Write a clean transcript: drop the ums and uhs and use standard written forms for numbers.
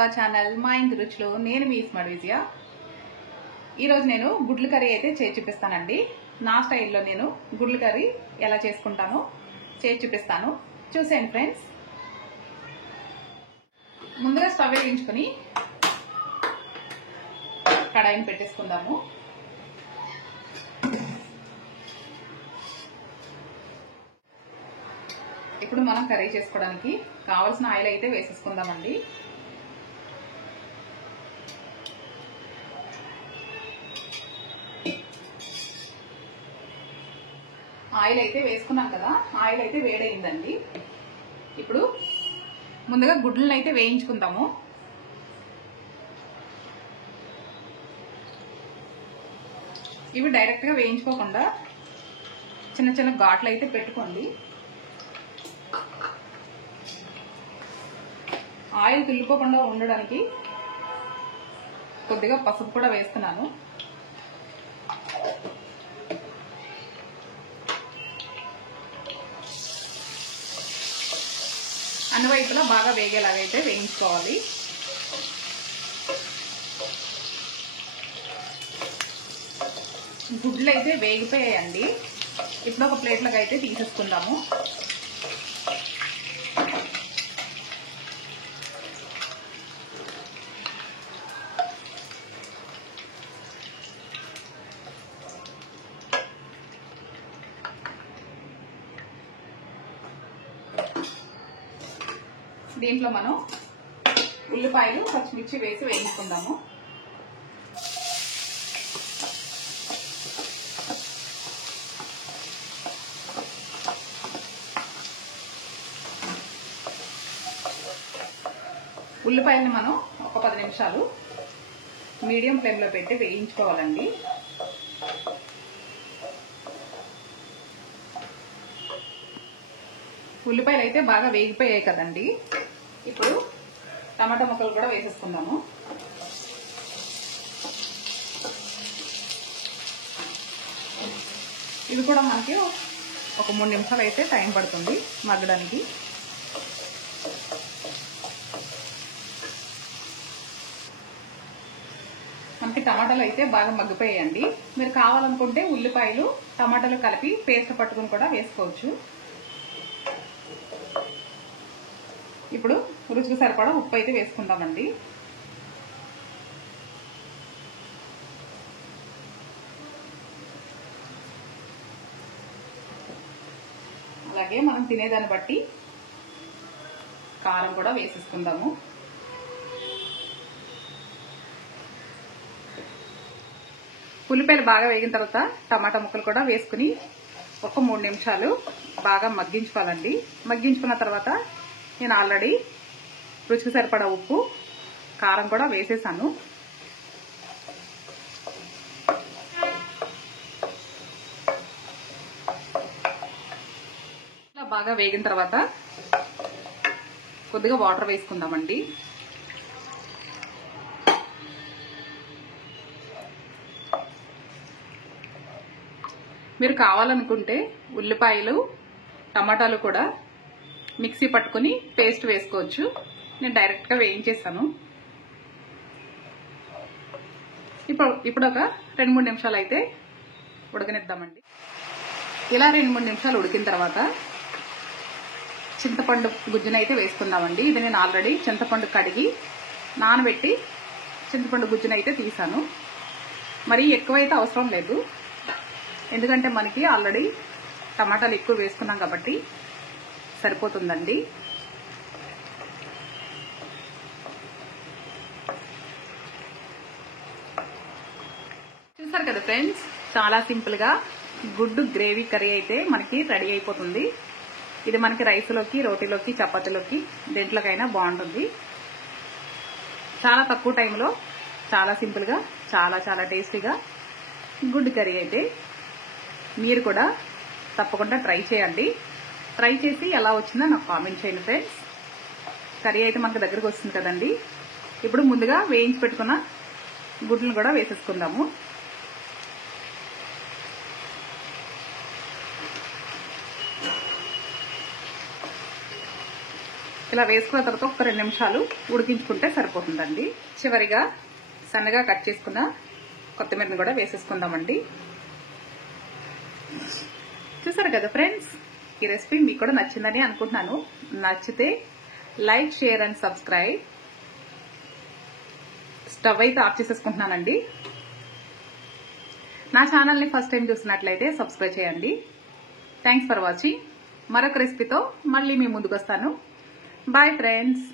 Our channel మా ఇంటి రుచులు. నేను మీ స్మార్ట్ విజయ. ఈరోజు నేను గుడ్ల కర్రీ అయితే చేసి చూపిస్తానండి. నా స్టైల్లో నేను గుడ్ల కర్రీ ఎలా చేసుకుంటానో చేసి చూపిస్తాను, చూసేయండి ఫ్రెండ్స్. ముందుగా స్టవ్ వెలిగించుకొని కడాయిని పెట్టేసుకుందాము. ఇప్పుడు మనం కర్రీ చేసుకోవడానికి కావాల్సిన ఆయిల్ అయితే వేసేసుకుందామండి. ఆయిల్ అయితే వేసుకున్నాం కదా, ఆయిల్ అయితే వేడైందండి. ఇప్పుడు ముందుగా గుడ్లను అయితే వేయించుకుందాము. ఇవి డైరెక్ట్గా వేయించుకోకుండా చిన్న చిన్న ఘాట్లు అయితే పెట్టుకోండి. ఆయిల్ తుల్లిపోకుండా ఉండడానికి కొద్దిగా పసుపు కూడా వేస్తున్నాను. అన్ని వైపులా బాగా వేగేలాగైతే వేయించుకోవాలి. గుడ్లు అయితే వేగిపోయాయండి. ఇప్పుడు ఒక ప్లేట్లోకి అయితే తీసేసుకుందాము. దీంట్లో మనం ఉల్లిపాయలు పచ్చిమిర్చి వేసి వేయించుకుందాము. ఉల్లిపాయల్ని మనం ఒక 10 నిమిషాలు మీడియం ఫ్లేమ్లో పెట్టి వేయించుకోవాలండి. ఉల్లిపాయలు అయితే బాగా వేగిపోయాయి కదండి. ఇప్పుడు టమాటా ముక్కలు కూడా వేసేసుకుందాము. ఇవి కూడా మనకి ఒక 3 నిమిషాలు అయితే టైం పడుతుంది మగ్గడానికి. మనకి టమాటాలు అయితే బాగా మగ్గిపోయాయండి. మీరు కావాలనుకుంటే ఉల్లిపాయలు టమాటాలు కలిపి పేస్ట్ పట్టుకుని కూడా వేసుకోవచ్చు. ఇప్పుడు రుచికి సరిపడా ఉప్పు అయితే వేసుకుందామండి. అలాగే మనం తినేదాన్ని బట్టి కారం కూడా వేసేసుకుందాము. ఉల్లిపాయలు బాగా వేగిన తర్వాత టమాటా ముక్కలు కూడా వేసుకుని ఒక 3 నిమిషాలు బాగా మగ్గించుకోవాలండి. మగ్గించుకున్న తర్వాత నేను ఆల్రెడీ రుచికి సరిపడా ఉప్పు కారం కూడా వేసేసాను. ఇలా బాగా వేగిన తర్వాత కొద్దిగా వాటర్ వేసుకుందామండి. మీరు కావాలనుకుంటే ఉల్లిపాయలు టమాటాలు కూడా మిక్సీ పట్టుకుని పేస్ట్ వేసుకోవచ్చు. నేను డైరెక్ట్గా వేయించేస్తాను. ఇప్పుడు ఒక 2-3 నిమిషాలు అయితే ఉడకనిద్దామండి. ఇలా 2-3 నిమిషాలు ఉడికిన తర్వాత చింతపండు గుజ్జునైతే వేసుకుందామండి. ఇది నేను ఆల్రెడీ చింతపండు కడిగి నానబెట్టి చింతపండు గుజ్జునైతే తీసాను. మరి ఎక్కువైతే అవసరం లేదు, ఎందుకంటే మనకి ఆల్రెడీ టమాటాలు ఎక్కువ వేసుకున్నాం కాబట్టి సరిపోతుందండి. చూసారు కదా ఫ్రెండ్స్, చాలా సింపుల్ గా గుడ్డు గ్రేవీ కర్రీ అయితే మనకి రెడీ అయిపోతుంది. ఇది మనకి రైస్లోకి, రోటీలోకి, చపాతీలోకి దేంట్లోకైనా బాగుంటుంది. చాలా తక్కువ టైంలో చాలా సింపుల్ గా చాలా చాలా టేస్టీగా గుడ్డు కర్రీ అయితే మీరు కూడా తప్పకుండా ట్రై చేయండి. ట్రై చేసి ఎలా వచ్చిందో నాకు కామెంట్ చేయండి ఫ్రెండ్స్. కర్రీ అయితే మనకు దగ్గరకు వస్తుంది కదండి. ఇప్పుడు ముందుగా వేయించి పెట్టుకున్న గుడ్లను కూడా వేసేసుకుందాము. ఇలా వేసుకున్న తర్వాత ఒక 2 నిమిషాలు ఉడికించుకుంటే సరిపోతుందండి. చివరిగా సన్నగా కట్ చేసుకున్న కొత్తిమీరని కూడా వేసేసుకుందామండి. చూసారు కదా ఫ్రెండ్స్, ఈ రెసిపీ మీకు కూడా నచ్చిందని అనుకుంటున్నాను. నచ్చితే like, share and subscribe. Stove అయితే ఆఫ్ చేసేసుకుంటున్నానండి. నా ఛానల్ని ఫస్ట్ టైం చూసినట్లయితే సబ్స్క్రైబ్ చేయండి. Thanks for watching. మరొక రెసిపీతో మళ్ళీ మీ ముందుకు వస్తాను. Bye friends.